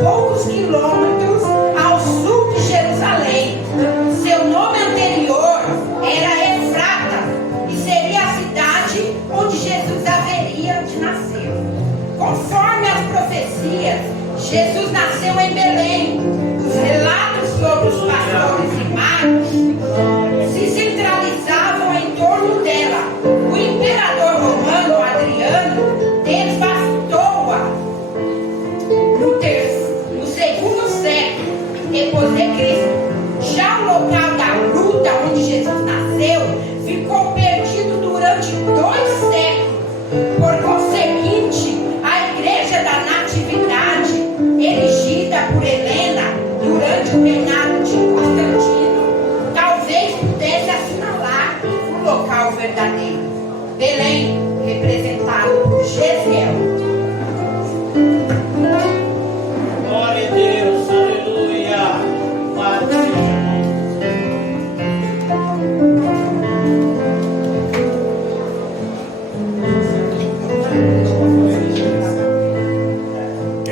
poucos quilômetros ao sul de Jerusalém. Seu nome anterior era Efrata e seria a cidade onde Jesus haveria de nascer. Conforme as profecias, Jesus nasceu em Belém. Os relatos sobre os pastores e magos se centralizavam em torno dela. O imperador romano Adriano devastou-a no segundo século depois de Cristo. Já o local da gruta onde Jesus nasceu ficou perdido durante 2 séculos. Por conseguinte, a Igreja da Natividade, erigida por Helena durante o reinado de Constantino, talvez pudesse assinalar o local verdadeiro. Belém, representado por Jezreel. Glória a Deus, aleluia. Louvado seja.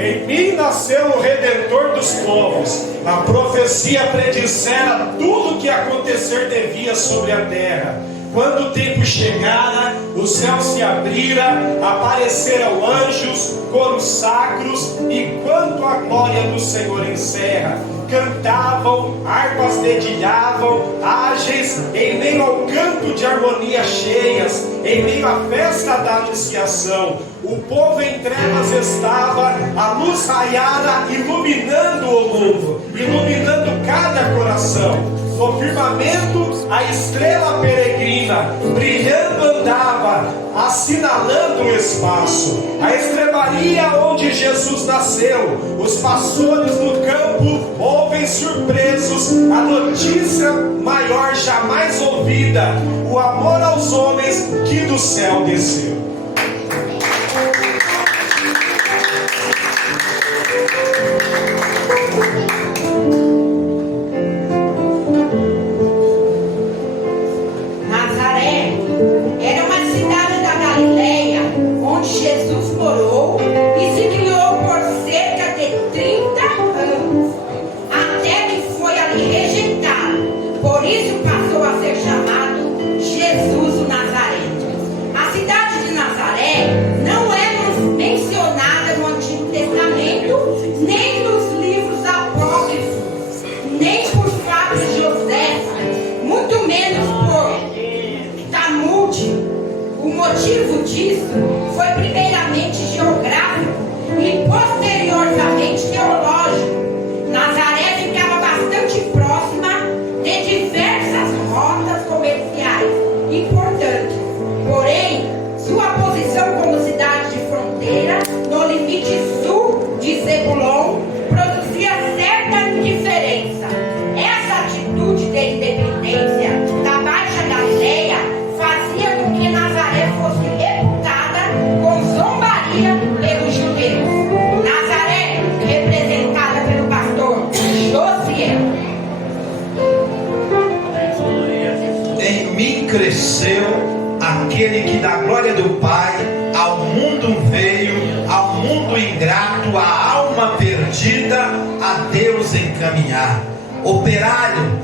Em mim nasceu o Redentor dos povos. A profecia predissera tudo o que acontecer devia sobre a terra. Quando o tempo chegara, o céu se abrira, apareceram anjos, coros sacros, e quanto a glória do Senhor encerra, cantavam, harpas dedilhavam, ágeis, em meio ao canto de harmonia cheias, em meio à festa da anunciação. O povo em trevas estava, a luz raiara iluminando o mundo, iluminando cada coração. No firmamento a estrela peregrina, brilhando andava, assinalando o espaço. A estrebaria onde Jesus nasceu. Os pastores no campo ouvem surpresos a notícia maior jamais ouvida: o amor aos homens que do céu desceu. Aquele que da glória do Pai ao mundo veio, ao mundo ingrato, a alma perdida, a Deus encaminhar. Operário,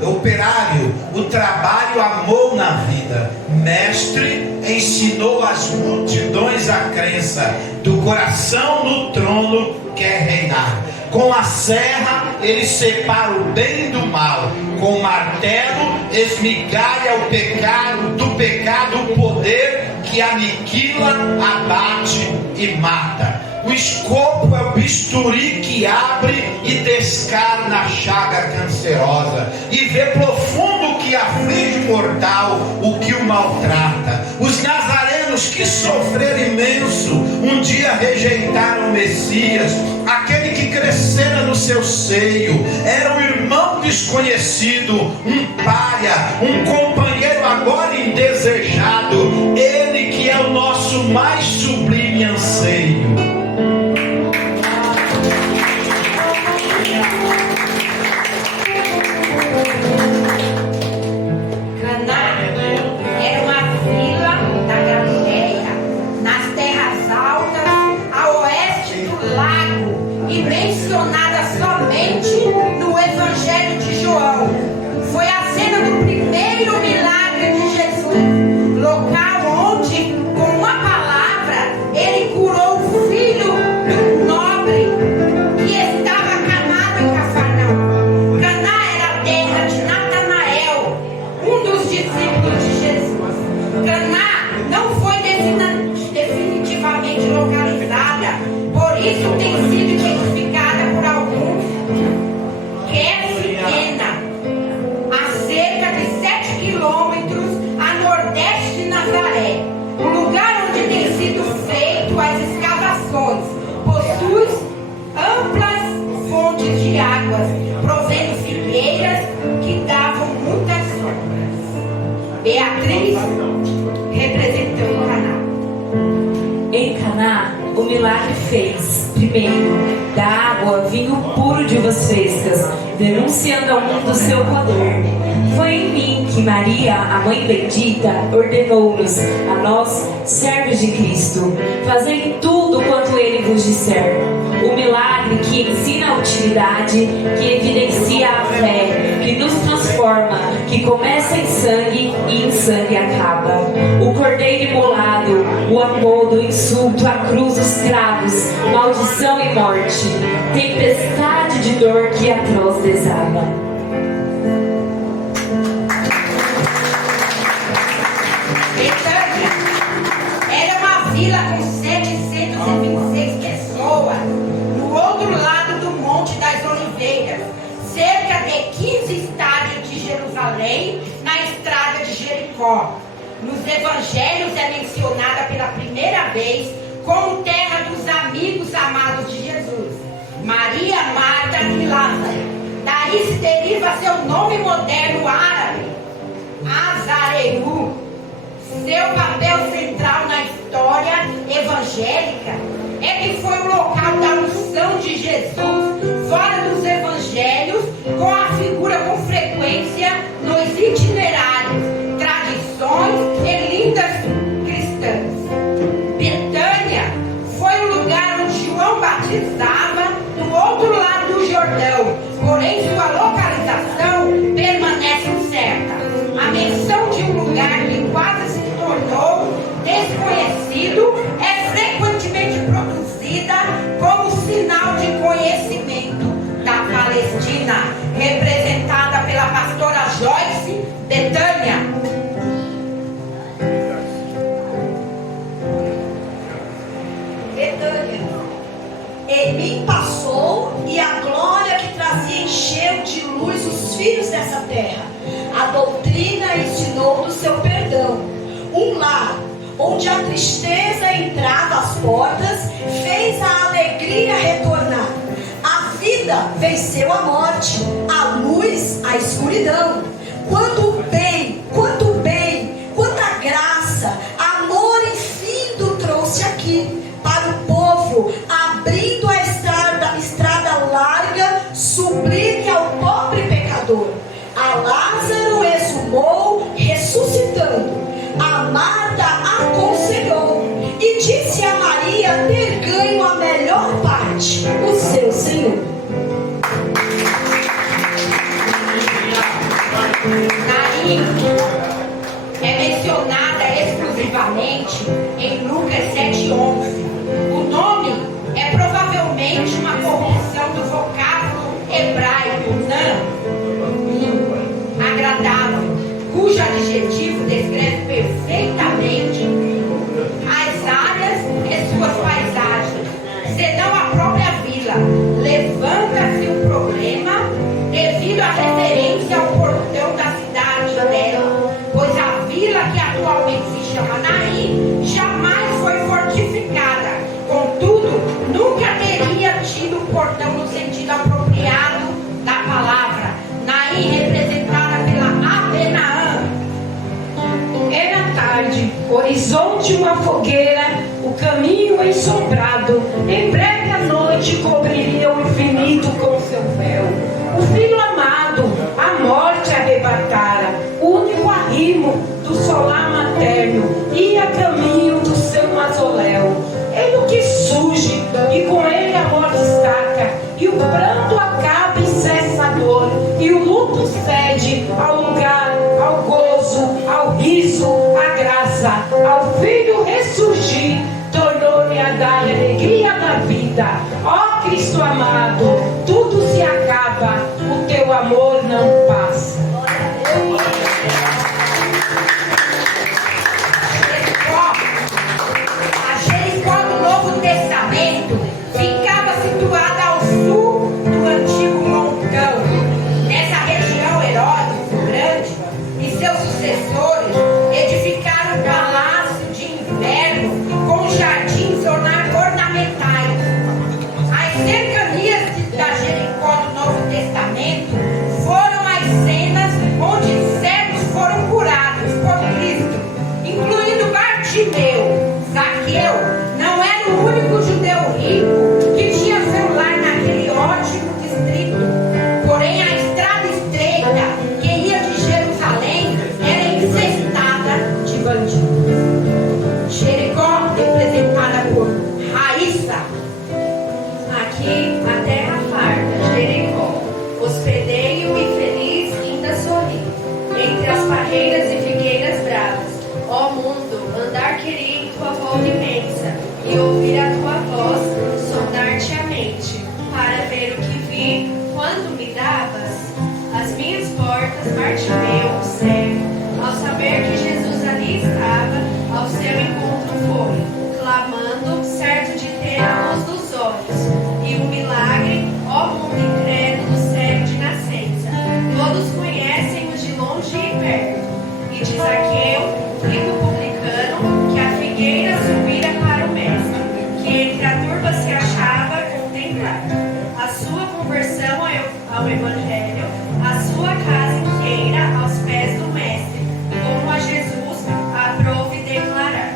o trabalho amou na vida. Mestre, ensinou as multidões a crença. Do coração no trono quer reinar. Com a serra ele separa o bem do mal. Com o martelo esmigalha do pecado o poder que aniquila, abate e mata. O escopo é o bisturi que abre e descarna a chaga cancerosa e vê profundo que aflige mortal, o que o maltrata. Os nazarenos que sofreram imenso um dia rejeitaram o Messias, aquele que crescera no seu seio, era um irmão desconhecido, um pária, um companheiro agora indesejado, ele que é o nosso mais sublime anseio. Mencionado mencionada somente no Evangelho de João. Foi a cena do primeiro milagre de Jesus, local onde, com uma palavra, ele curou o filho de um nobre que estava acamado em Cafarnaum. Caná era a terra de Natanael, um dos discípulos de Jesus. Caná não foi definitivamente localizada, por isso tem sido identificada por alguns que é pequena, a cerca de 7 quilômetros a nordeste de Nazaré. O lugar onde tem sido feito as escavações possui amplas fontes de águas, provendo figueiras que davam muitas sombras. Beatriz, representando Caná. Em Caná, o milagre fez, primeiro, da água vinho puro de uvas frescas, denunciando ao mundo seu poder. Foi em mim que Maria, a mãe bendita, ordenou-nos, a nós, servos de Cristo, fazei tudo quanto ele vos disser. O milagre que ensina a utilidade, que evidencia a fé, que nos transforma, que começa em sangue e em sangue acaba. O cordeiro imolado, o amor do insulto, a cruz dos cravos, maldição e morte, tempestade de dor que atroz desaba. Betânia era uma vila com 726 pessoas, no outro lado do Monte das Oliveiras, cerca de 15 estádios de Jerusalém, na estrada de Jericó. Nos evangelhos é mencionada pela primeira vez como terra dos amigos amados de Jesus, Maria, Marta e Lázaro. Daí se deriva seu nome moderno árabe, Azareu. Seu papel central na história evangélica é que foi o local da unção de Jesus fora dos evangelhos, com a figura com frequência nos itinerários, tradições e lindas cristãs. Betânia foi o lugar onde João batizava, do outro lado do Jordão, porém sua localização permanece incerta. A menção de um lugar que quase se tornou desconhecido é frequentemente produzida como sinal de conhecimento da Palestina, representada pela pastora Joyce. Betânia. Betânia, em mim passou, e a glória que trazia encheu de luz os filhos dessa terra. A doutrina ensinou do seu perdão. Um lar onde a tristeza entrava às portas fez a alegria retornar. A vida venceu a morte, a luz a escuridão. Quanto bem, quanta graça, amor infinito trouxe aqui para o povo, abrindo a estrada larga, sublime ao pobre pecador. A Lázaro exumou, ressuscitando. A Marta aconselhou e disse a Maria ter ganho a melhor parte, o seu Senhor. Naim é mencionada exclusivamente em Lucas 7:11. O nome é provavelmente uma corrupção do vocábulo hebraico nam, agradável, cujo adjetivo descreve perfeitamente as áreas e suas paisagens, senão a própria vila. Levanta-se um problema devido à referência ao portão da cidade dela, pois a vila que atualmente se chama Naim jamais foi fortificada. Contudo, nunca teria tido um portão no sentido apropriado da palavra. Naim, representada pela Abenaã. Era tarde, horizonte uma fogueira, o caminho ensombrado. Em breve a noite cobriria o infinito com seu véu. O filho amado, a morte arrebatara, único arrimo do solar materno, ia a caminho do seu mausoléu. Ele o que surge, e com ele a morte estaca, e o pranto pranto acaba e cessa a dor, e o luto cede ao lugar, ao gozo, ao riso, à graça, ao filho ressurgir, tornou-me a dar alegria da vida. Ó Cristo amado, tudo se acaba, o teu amor não passa. A Jericó do Novo Testamento ficava situada ao sul do antigo montão. Nessa região, Herodes o Grande e seus sucessores edificaram um palácio de inverno com jardins ornamentais. As cercanias da Jericó do Novo Testamento foram as cenas onde servos foram curados por Cristo, incluindo Bartimeu. Zaqueu não era o único judeu rico que tinha seu lar naquele ótimo distrito. Porém, a estrada estreita que ia de Jerusalém era infestada de bandidos. Jericó, representada por Raíssa. Aqui a terra farta, Jericó, hospedeio e feliz ainda sorri, entre as parreiras e figueiras bravas. Ó mundo, andar queria em tua volta imensa, e ouvir a tua voz, sondar-te a mente, para ver o que vi quando me davas as minhas portas. Bartimeu, o cego, ao saber que Jesus ali estava, ao seu encontro foi, clamando, certo de ter a luz dos olhos, e o milagre, ó mundo incrédulo, cego de nascença. Todos conhecem-o de longe e perto. E de Zaqueu, rico publicano, que a figueira subira para o mestre, que entre a turba se achava a contemplar a sua conversão ao evangelho, a sua casa inteira aos pés do mestre, como a Jesus aprove declarar.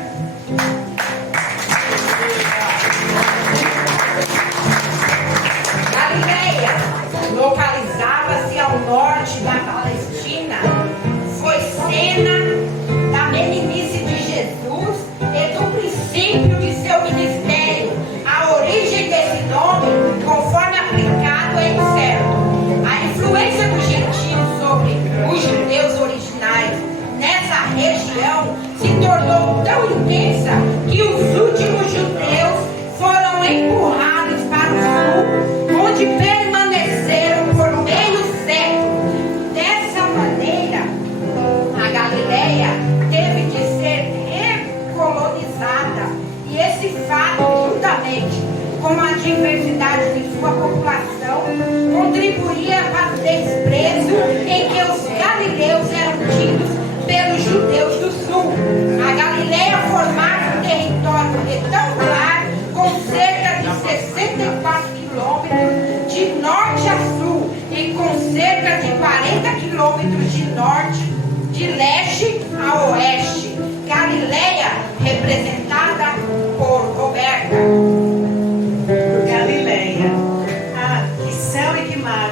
Galileia, localizava-se ao norte da Palestina, foi cena da meninice de Jesus e do princípio de seu ministério. A origem desse nome, conforme aplicado, é incerto. A influência dos gentios sobre os judeus originais nessa região se tornou tão intensa que os últimos judeus foram empurrados para o sul, onde permaneceram por meio século. Dessa maneira, a Galileia teve de ser recolonizada, e esse fato, juntamente com a diversidade de sua população, contribuía para o desprezo em que os galileus eram tidos pelos judeus do sul. A Galileia formava um território retangular com cerca de 64 quilômetros de norte a sul e com cerca de 40 quilômetros de leste a oeste. Galileia, representada por Roberta. Galileia, ah, que céu e que mar,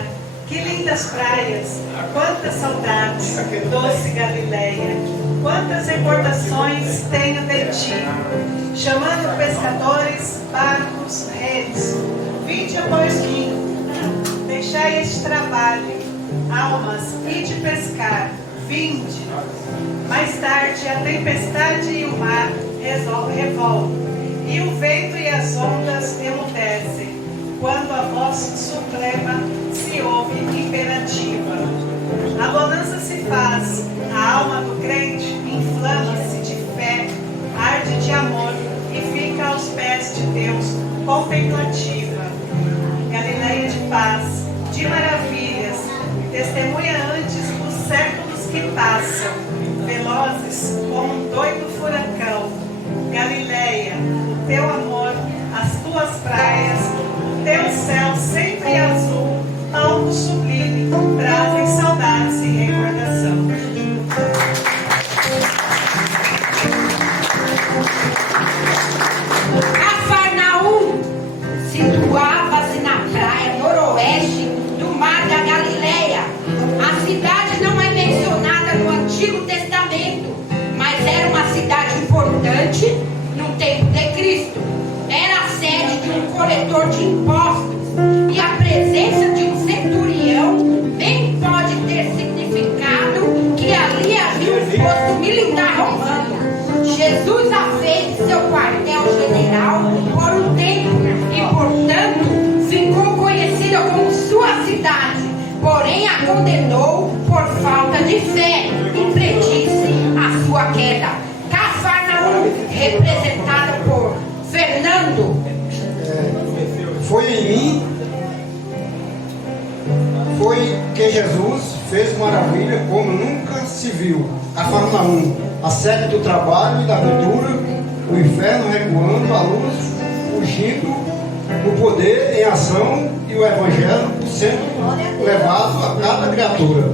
que lindas praias, quantas saudades, doce Galileia, quantas recordações tenho de ti, chamando pescadores, barcos, redes, vinde ao barquinho, deixai este trabalho, almas, ide pescar, vinde. Mais tarde a tempestade e o mar revolvem, e o vento e as ondas emudecem, quando a voz suprema se ouve imperativa. A bonança se faz, a alma do crente inflama-se de fé, arde de amor e fica aos pés de Deus contemplativa. Galileia de paz, de maravilhas, testemunha antes dos séculos que passam, velozes como um doido furacão. Galileia, o teu amor, as tuas praias, o teu céu sempre azul, alto sublime, trazem saudades e recordação. Cafarnaum situava-se na praia noroeste do Mar da Galileia. A cidade não é mencionada no Antigo Testamento, mas era uma cidade importante no tempo de Cristo. Era a sede de um coletor de impostos, e a presença porém a condenou por falta de fé e predisse a sua queda. Cafarnaum, representada por Fernando. Foi em mim, foi que Jesus fez maravilha como nunca se viu. Cafarnaum, a sede do trabalho e da cultura, o inferno recuando, a luz fugindo, o poder em ação e o evangelho sendo levado a cada criatura.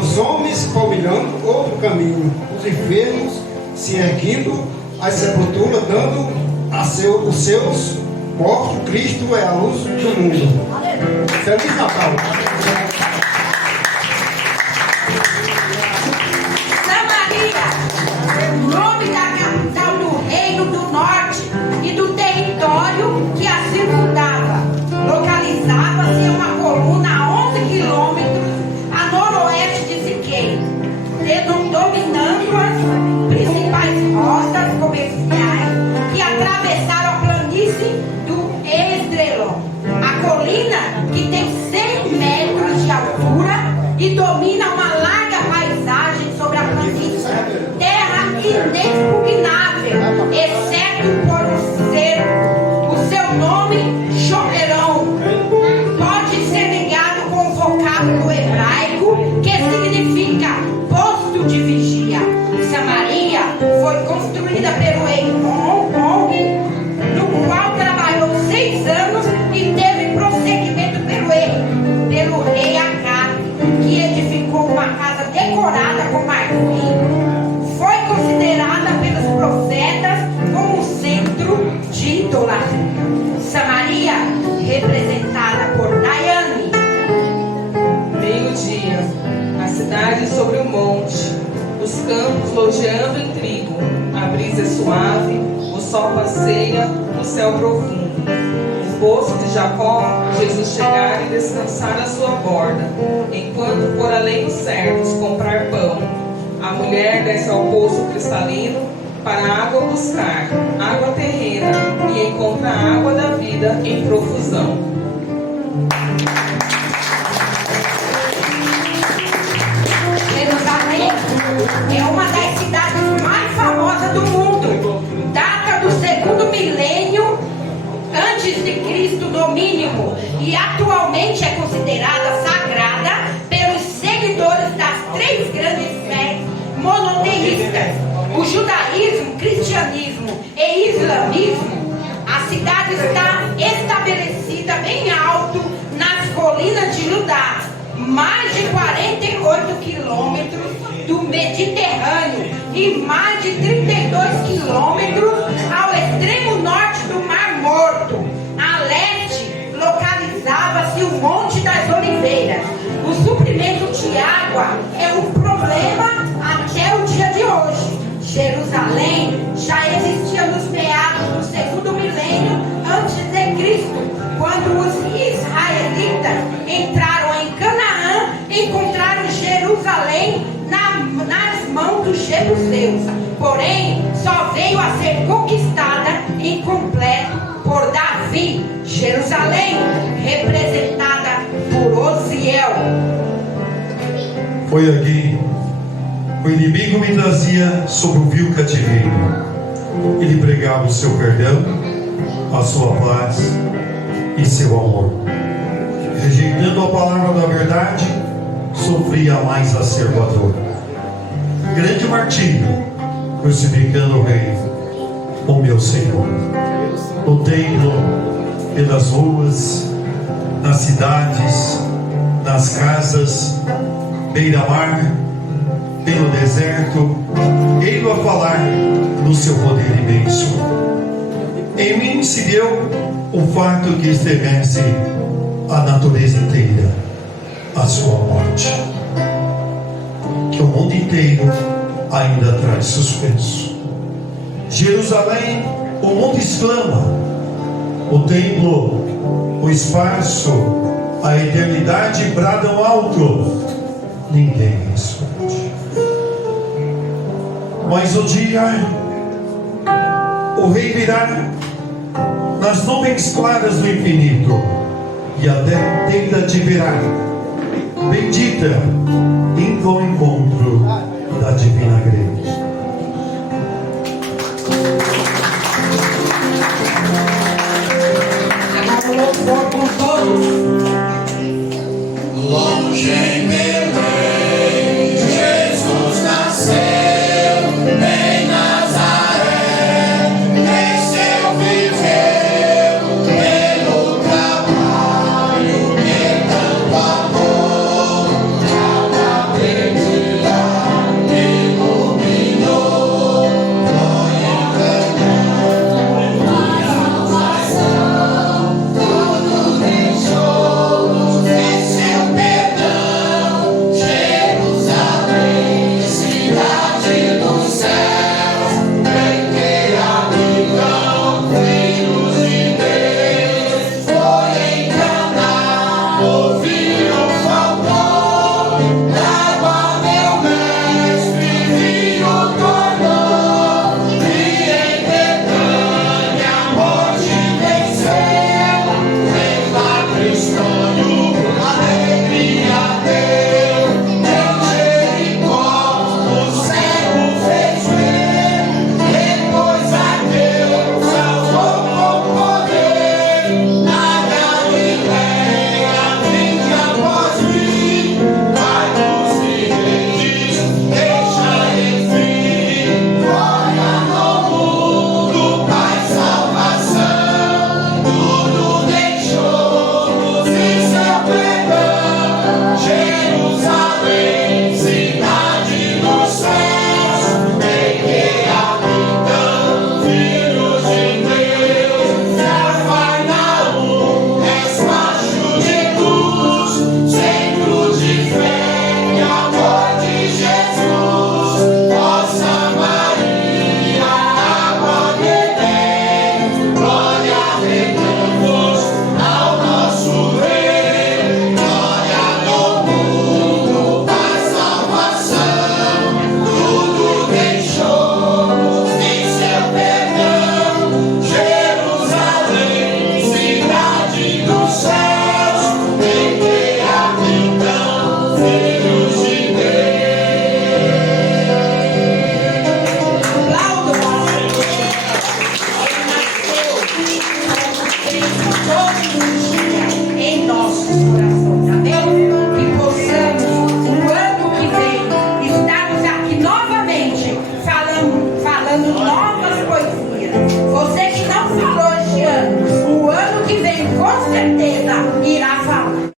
Os homens palmilhando outro caminho, os enfermos se erguendo, as sepulturas dando os seus mortos. Cristo é a luz do mundo. Feliz Natal. Samaria, nome da capital do reino do norte e do território que a circundava, localizava-se em uma coluna a 11 quilômetros a noroeste de Siquém, dominando as principais rotas comerciais que atravessaram a planície do Esdrelon. A colina, que tem 100 metros de altura e domina uma larga paisagem sobre a planície, terra inexpugnável, exceto por o seu nome, Jomerão. Pode ser ligado com o vocábulo hebraico que significa posto de vigia. Samaria foi construída pelo rei On, no qual trabalhou 6 anos e teve prosseguimento pelo rei Acabe, que edificou uma casa decorada com marfim. Foi considerada pelos profetas como um centro de idolatria. Samaria, representada por Daiane. Meio-dia, a cidade sobre o monte, os campos lojeando em trigo, a brisa é suave, o sol passeia no céu profundo. No poço de Jacó, Jesus chegar e descansar à sua borda, enquanto por além dos servos comprar pão. A mulher desce ao poço cristalino para a água buscar, água terrena, e encontra a água da vida em profusão. Jerusalém é uma das cidades mais famosas do mundo. Data do 2º milênio antes de Cristo, no mínimo, e atualmente é considerada sagrada pelos seguidores das 3 grandes fés monoteístas: o judaísmo, cristianismo e islamismo. A cidade está estabelecida bem alto nas colinas de Judá, mais de 48 quilômetros do Mediterrâneo e mais de 32 quilômetros ao extremo norte do Mar Morto. A leste localizava-se o Monte das Oliveiras. O suprimento de água é um problema até o dia de hoje. Jerusalém já existia nos meados do 2º milênio antes de Cristo, quando os israelitas entraram em Canaã e encontraram Jerusalém nas mãos dos jebuseus. Porém, só veio a ser conquistada incompleto por Davi. Jerusalém, representada por Osiel. Foi aqui. O inimigo me trazia sob o vil cativeiro. Ele pregava o seu perdão, a sua paz e seu amor. Rejeitando a palavra da verdade, sofria mais acervador. Grande martírio, crucificando o Rei, o meu Senhor. No templo, pelas ruas, nas cidades, nas casas, beira-mar, pelo deserto, ele a falar do seu poder imenso. Em mim se deu o fato que estremece a natureza inteira, a sua morte, que o mundo inteiro ainda traz suspenso. Jerusalém, o mundo exclama, o templo, o espaço, a eternidade bradam alto, ninguém responde. Mas o dia, o Rei virá nas nuvens claras do infinito, e a terra inteira te verá bendita, indo ao encontro da divina grande. Agora louvor com todos.